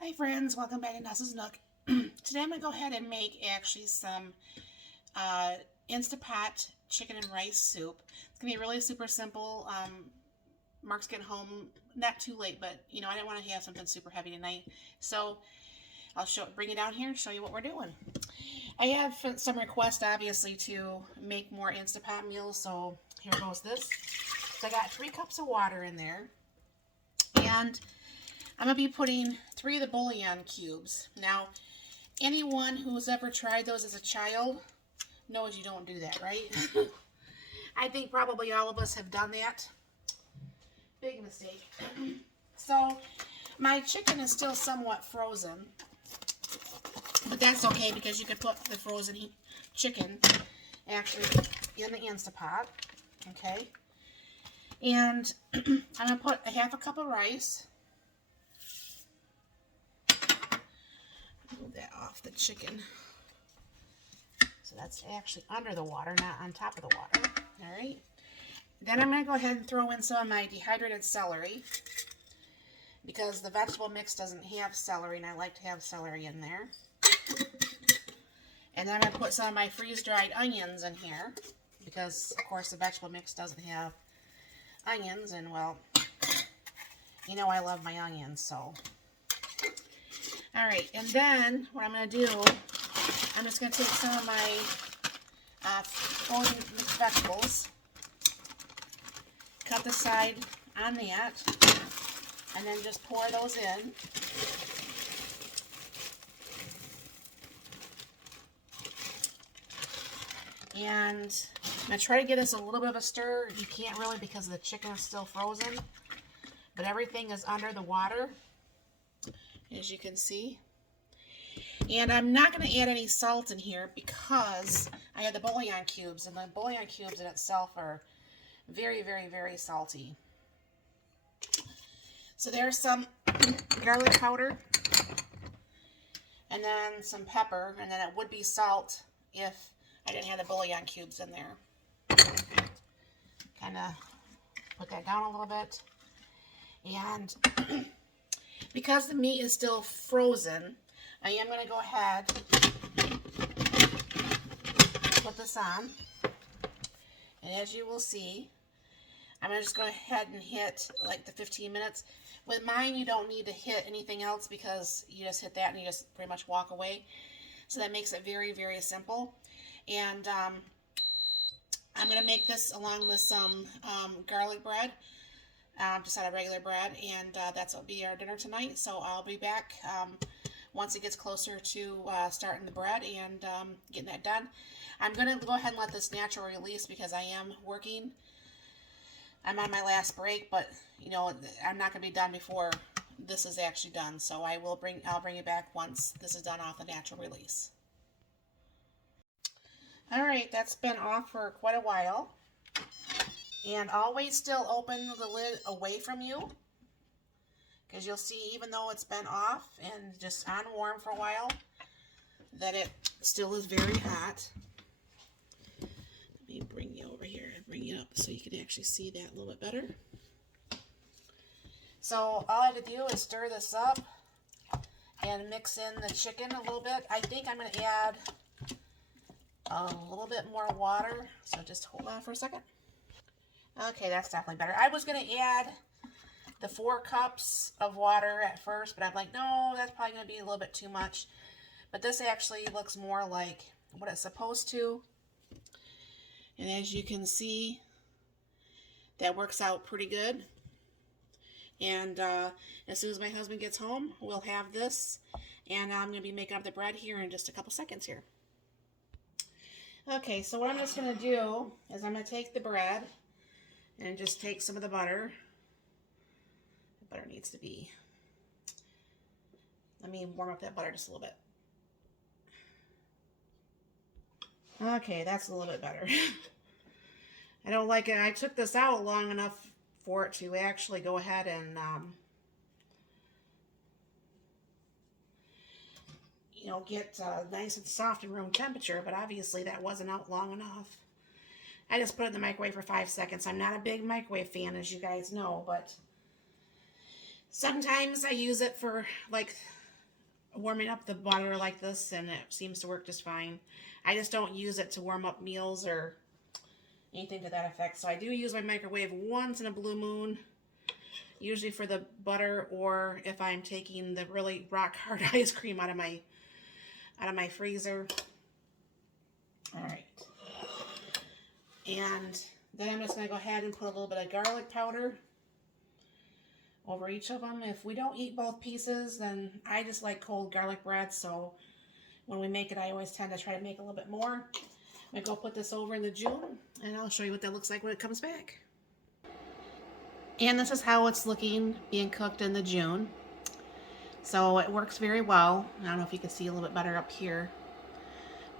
Hi friends, welcome back to Nessa's Nook. Today I'm going to go ahead and make actually some uh, Instapot chicken and rice soup. It's going to be really super simple. Mark's getting home not too late, but I didn't want to have something super heavy tonight. So I'll bring it down here and show you what we're doing. I have some requests obviously to make more Instapot meals, so here goes this. So I got 3 cups of water in there, and I'm going to be putting 3 of the bouillon cubes. Now, anyone who's ever tried those as a child knows you don't do that, right? I think probably all of us have done that. Big mistake. So, my chicken is still somewhat frozen, but that's okay because you could put the frozen chicken actually in the Instapot, okay? And I'm going to put a half a cup of rice. Move that off the chicken. So that's actually under the water, not on top of the water. All right. Then I'm going to go ahead and throw in some of my dehydrated celery because the vegetable mix doesn't have celery, and I like to have celery in there. And then I'm going to put some of my freeze-dried onions in here because, of course, the vegetable mix doesn't have onions, and, well, you know I love my onions, so... Alright, and then what I'm going to do, I'm just going to take some of my frozen mixed vegetables, cut the side on that, and then just pour those in. And I'm going to try to give this a little bit of a stir. You can't really because the chicken is still frozen, but everything is under the water, as you can see. And I'm not going to add any salt in here because I have the bouillon cubes, and the bouillon cubes in itself are very, very, very salty. So there's some garlic powder, and then some pepper, and then it would be salt if I didn't have the bouillon cubes in there. Kind of put that down a little bit. And because the meat is still frozen, I am going to go ahead and put this on. And as you will see, I'm going to just go ahead and hit like the 15 minutes. With mine, you don't need to hit anything else because you just hit that and you just pretty much walk away. So that makes it very, very simple. And I'm going to make this along with some garlic bread. Just out of regular bread, and that's what will be our dinner tonight. So I'll be back once it gets closer to starting the bread and getting that done. I'm going to go ahead and let this natural release because I am working. I'm on my last break, but I'm not going to be done before this is actually done. So I'll bring you back once this is done off the natural release. All right, that's been off for quite a while. And always still open the lid away from you, because you'll see even though it's been off and just on warm for a while, that it still is very hot. Let me bring you over here and bring you up so you can actually see that a little bit better. So all I have to do is stir this up and mix in the chicken a little bit. I think I'm going to add a little bit more water, so just hold on for a second. Okay, that's definitely better. I was going to add the 4 cups of water at first, but I'm like, no, that's probably going to be a little bit too much. But this actually looks more like what it's supposed to. And as you can see, that works out pretty good. And as soon as my husband gets home, we'll have this. And I'm going to be making up the bread here in just a couple seconds here. Okay, so what I'm just going to do is I'm going to take the bread and just take some of the butter. The butter needs to be... Let me warm up that butter just a little bit. Okay, that's a little bit better. I don't like it. I took this out long enough for it to actually go ahead and, get nice and soft and room temperature, but obviously that wasn't out long enough. I just put it in the microwave for 5 seconds. I'm not a big microwave fan, as you guys know, but sometimes I use it for, like, warming up the butter like this, and it seems to work just fine. I just don't use it to warm up meals or anything to that effect. So I do use my microwave once in a blue moon, usually for the butter, or if I'm taking the really rock hard ice cream out of my freezer. All right. And then I'm just going to go ahead and put a little bit of garlic powder over each of them. If we don't eat both pieces, then I just like cold garlic bread, so when we make it, I always tend to try to make a little bit more. I'm going to go put this over in the June, and I'll show you what that looks like when it comes back. And this is how it's looking being cooked in the June. So it works very well. I don't know if you can see a little bit better up here.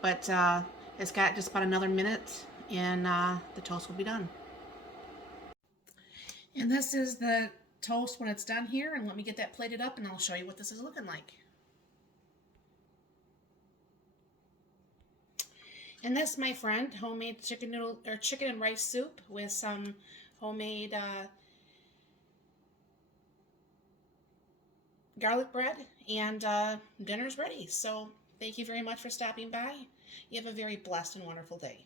But it's got just about another minute, and the toast will be done. And this is the toast when it's done here, and let me get that plated up and I'll show you what this is looking like. And this, my friend, homemade chicken and rice soup with some homemade garlic bread, and dinner's ready. So thank you very much for stopping by. You have a very blessed and wonderful day.